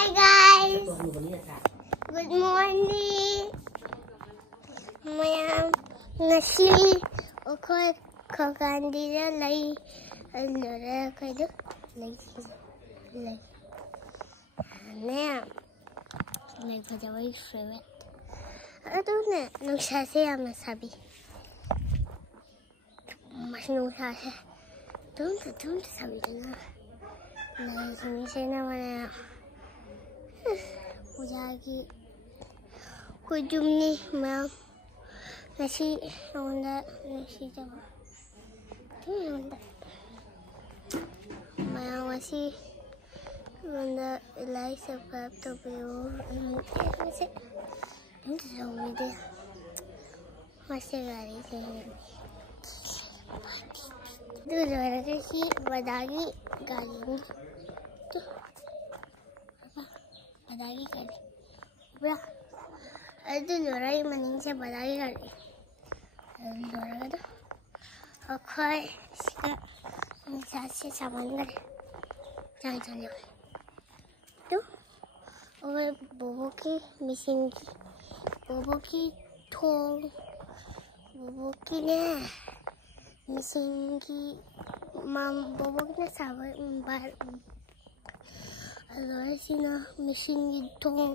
Hi guys. Good morning. Mayam ngasi ako kakandira lay alora kayo lay Mayam may pajaway favorite. Ano na nagsasaya masabi. Mas nagsasaya. Don't sabi na. Naisip naman na Ujagi hujum ni ma'am nasi onda nasi jawa tu onda ma'am nasi onda ilai sebab tu bio masih itu jauh deh masih gari sih tu orang kasi badagi gari ni tu badagi gari Bra, itu orang maning saya badagi gari orang itu aku sih misal saman gari jangan jangan tu और बोबो की missing की बोबो की थोंग बोबो की ने missing की माम बोबो की ने सावर बार अलग सी ना मिसिंग की थोंग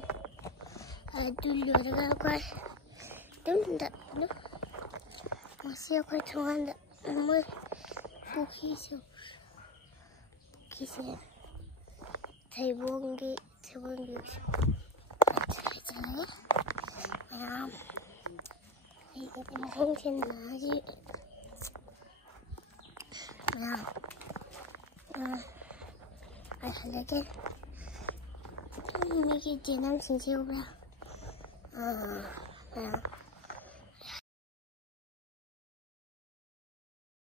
दूल्हे का कोई तुम masih aku cuman mau bukis Taiwangi mungkin lagi ada lagi ini jenang sini juga